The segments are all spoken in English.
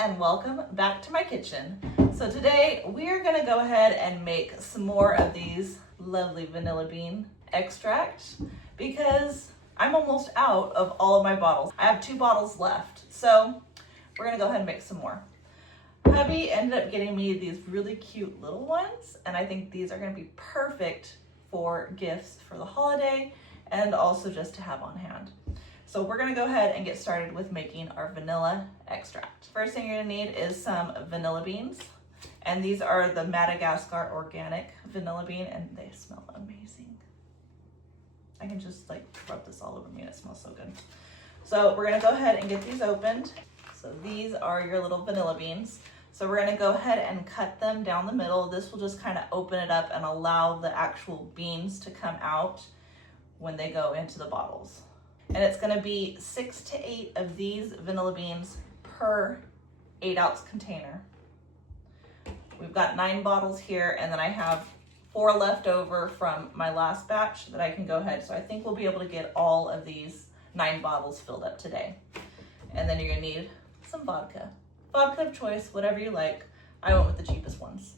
and welcome back to my kitchen. So today we are gonna go ahead and make some more of these lovely vanilla bean extract because I'm almost out of all of my bottles. I have 2 bottles left, so we're gonna go ahead and make some more. Hubby ended up getting me these really cute little ones, and I think these are gonna be perfect for gifts for the holiday and also just to have on hand. So we're gonna go ahead and get started with making our vanilla extract. First thing you're gonna need is some vanilla beans. And these are the Madagascar organic vanilla bean, and they smell amazing. I can just like rub this all over me and it smells so good. So we're gonna go ahead and get these opened. So these are your little vanilla beans. So we're gonna go ahead and cut them down the middle. This will just kind of open it up and allow the actual beans to come out when they go into the bottles. And it's gonna be 6 to 8 of these vanilla beans per 8-ounce container. We've got 9 bottles here, and then I have 4 left over from my last batch that I can go ahead. So I think we'll be able to get all of these 9 bottles filled up today. And then you're gonna need some vodka. Vodka of choice, whatever you like. I went with the cheapest ones.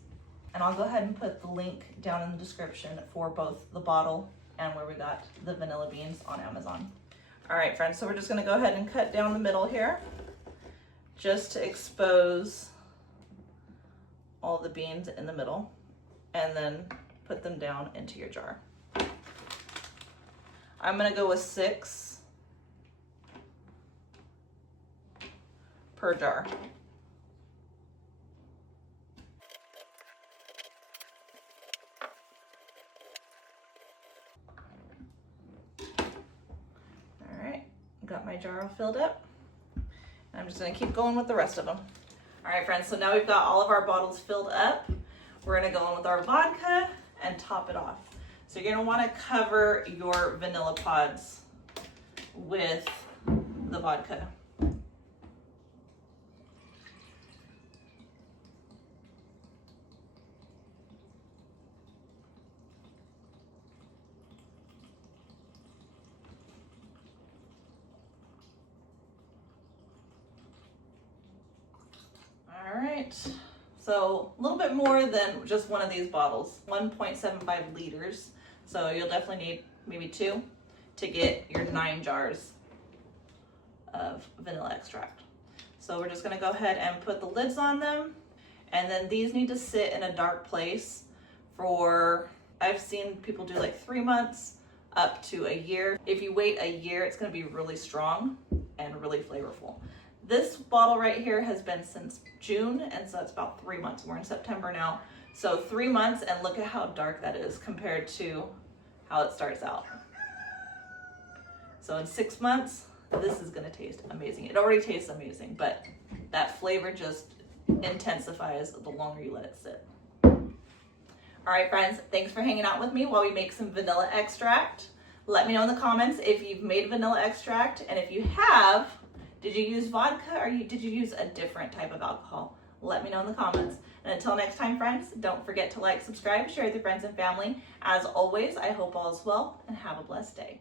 And I'll go ahead and put the link down in the description for both the bottle and where we got the vanilla beans on Amazon. All right, friends, so we're just gonna go ahead and cut down the middle here just to expose all the beans in the middle and then put them down into your jar. I'm gonna go with 6 per jar. Got my jar all filled up. I'm just gonna keep going with the rest of them. All right, friends, so now we've got all of our bottles filled up. We're gonna go in with our vodka and top it off. So you're gonna wanna cover your vanilla pods with the vodka. All right, so a little bit more than just one of these bottles, 1.75 liters. So you'll definitely need maybe 2 to get your 9 jars of vanilla extract. So we're just gonna go ahead and put the lids on them. And then these need to sit in a dark place for, I've seen people do like 3 months up to a year. If you wait a year, it's gonna be really strong and really flavorful. This bottle right here has been since June, and so that's about 3 months. We're in September now. So 3 months, and look at how dark that is compared to how it starts out. So in 6 months, this is gonna taste amazing. It already tastes amazing, but that flavor just intensifies the longer you let it sit. All right, friends, thanks for hanging out with me while we make some vanilla extract. Let me know in the comments if you've made vanilla extract, and if you have, did you use vodka or did you use a different type of alcohol? Let me know in the comments. And until next time, friends, don't forget to like, subscribe, share with your friends and family. As always, I hope all is well and have a blessed day.